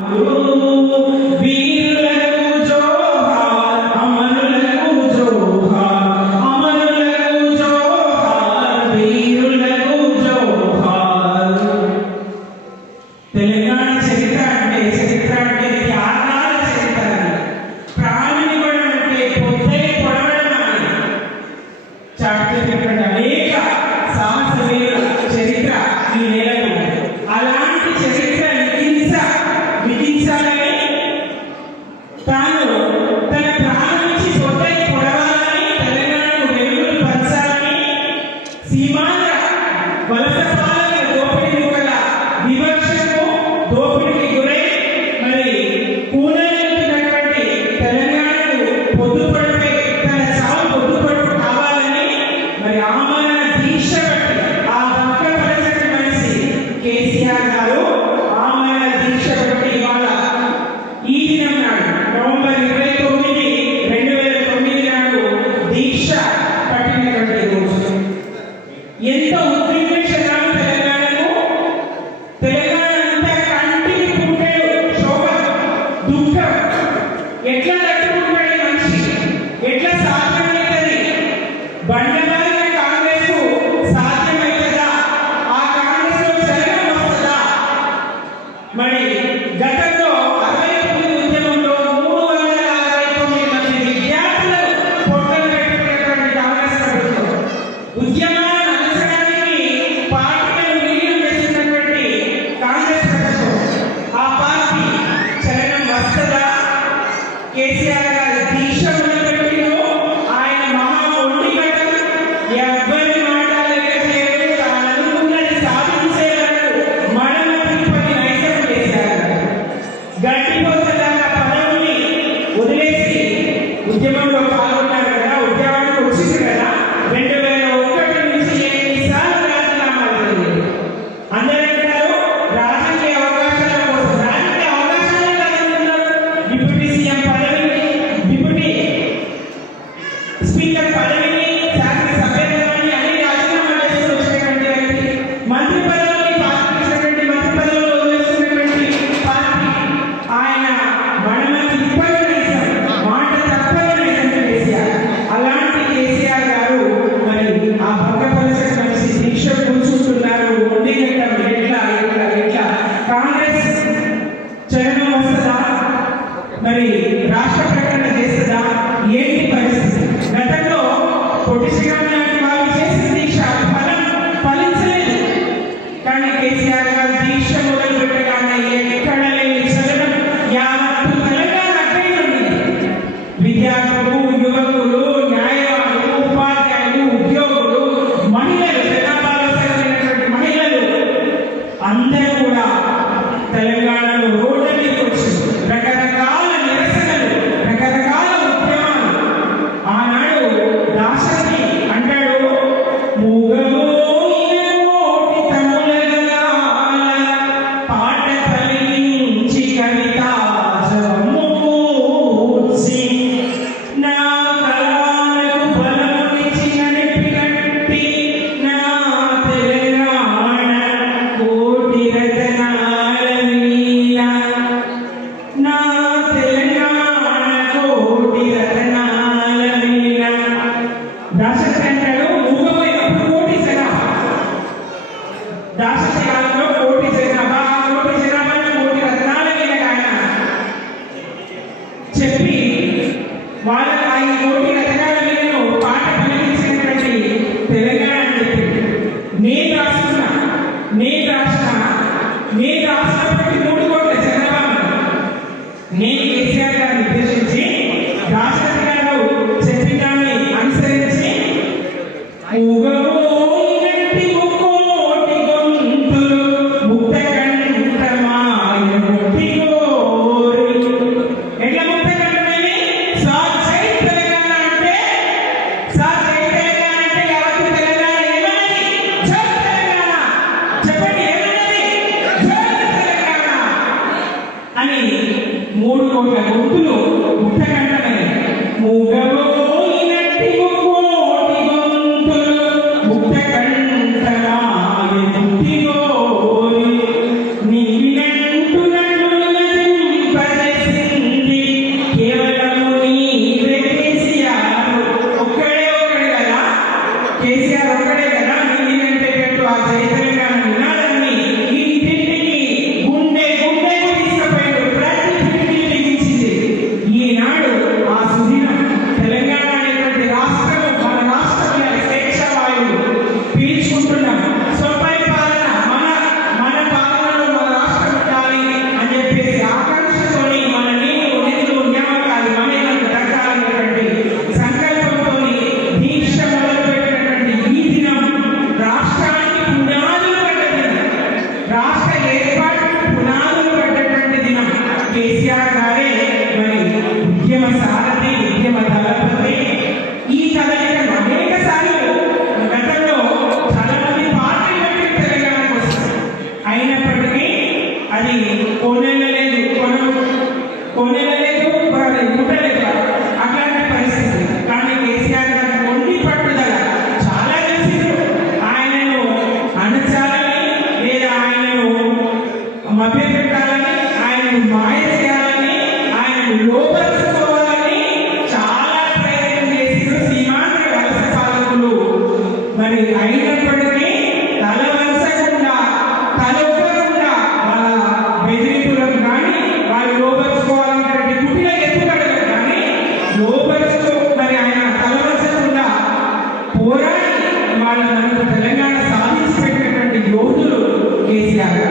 Oh. Seemandhra వలస పాలన దోపిడీ మూకల వివక్షకు దోపిడీకి గురై మరి పూనైనటువంటి తెలంగాణకు పొద్దుపడిపై తన చావు కావాలని మరి ఆమరణ దీక్ష పెట్టి ఆ పక్క పరిచయం మనిషి కేసీఆర్ గారు করবে বন্ধু వాళ్ళ తెలంగాణ సాధించినటువంటి పెట్టినటువంటి యోధులు కేసీఆర్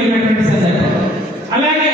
అయినటువంటి సందర్భం. అలాగే